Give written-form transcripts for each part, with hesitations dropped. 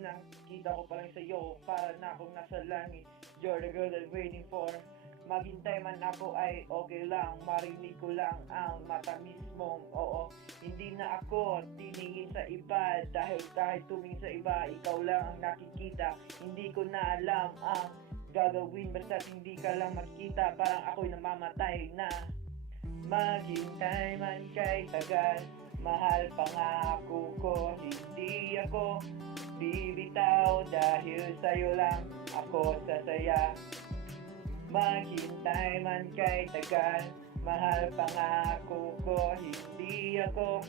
nakita ko pa lang sa'yo, para na akong nasa langit. You're the girl that I'm waiting for. Maghintay man ako ay okay lang, marinig ko lang ang matamis mong oo. Hindi na ako tiningin sa iba, dahil kahit tumingin sa iba, ikaw lang ang nakikita. Hindi ko na alam ang gagawin, basta hindi ka lang makita, parang ako'y namamatay na. Maghintay man kay tagal, mahal pangako ko, hindi ako bibitaw, dahil sa'yo lang ako sasaya. Maghintay man kay tagal, mahal pangako ko, hindi ako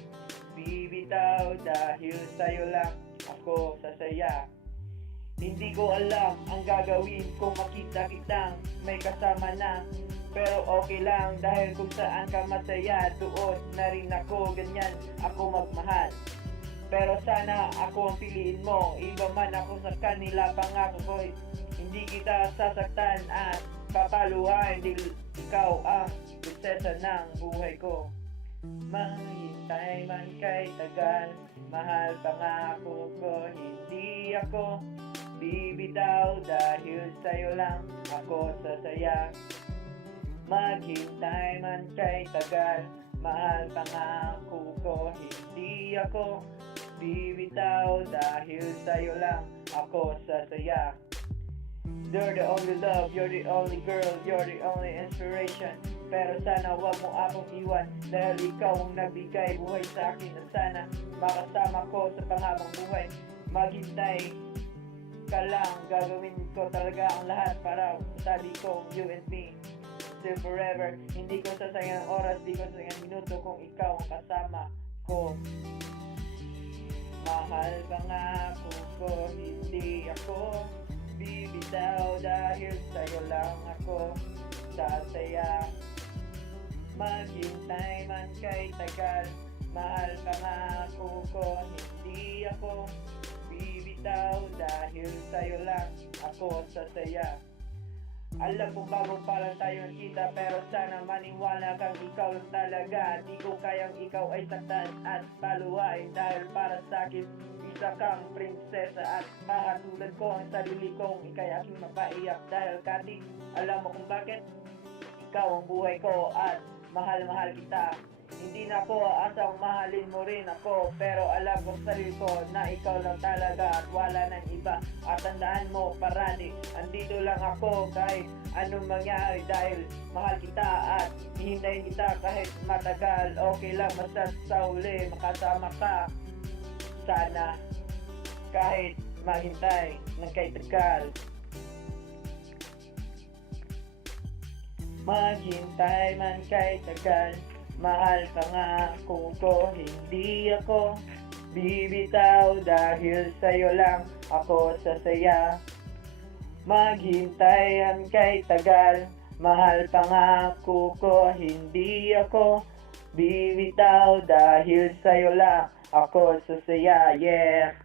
bibitaw, dahil sa'yo lang ako sasaya. Hindi ko alam ang gagawin kung makita kitang may kasama na, pero okay lang, dahil kung saan ka masaya, doon na rin ako, ganyan ako magmahal. Pero sana ako ang piliin mo, iba man ako sa kanila, pangako ko hindi kita sasaktan at papaluhan, dahil ikaw ang prinsesa ng buhay ko. Maghintay man kay tagal, mahal pangako ko, hindi ako bibitaw, dahil sa'yo lang ako sasaya. Maghintay man kay tagal, mahal pangako ko, hindi ako bibitaw, dahil sa'yo lang ako sasaya. You're the only love, you're the only girl, you're the only inspiration. Pero sana wag mo akong iwan, dahil ikaw ang nagbigay buhay sa akin, at sana makasama ko sa panghabang buhay. Maghintay ka lang, gagawin ko talaga ang lahat para sabi ko you and me still forever. Hindi ko sasayang oras, hindi ko sasayang minuto kung ikaw ang kasama ko. Mahal pangako ko, hindi ako bibitaw, dahil sa'yo lang ako sasaya. Maghintay man kay tagal, mahal pangako ko, hindi ako bibitaw, dahil sa'yo lang ako sasaya. Alam kong bago pa lang tayo nakita, pero sana maniwala kang ikaw lang talaga. Di ko kayang ikaw ay saktan at paluhain, dahil para sa akin isa kang prinsesa, at pahatulad ko ang sarili kong ikay aking mapaiyak, dahil kahit alam mo kung bakit ikaw ang buhay ko at mahal kita. Hindi na ako asang mahalin mo rin ako, pero alam ko sa sarili ko na ikaw lang talaga at wala nang iba. At tandaan mo parati, andito lang ako kahit anong mangyari, dahil mahal kita at hihintayin kita kahit matagal. Okay lang, basta sa uli makasama ka. Sana kahit maghintay ng kay tagal. Maghintay man kay tagal, mahal pangako ko, hindi ako bibitaw, dahil sa'yo lang ako sasaya. Maghintayan kay tagal, mahal pangako ko, hindi ako bibitaw, dahil sa'yo lang ako sasaya. Yeah!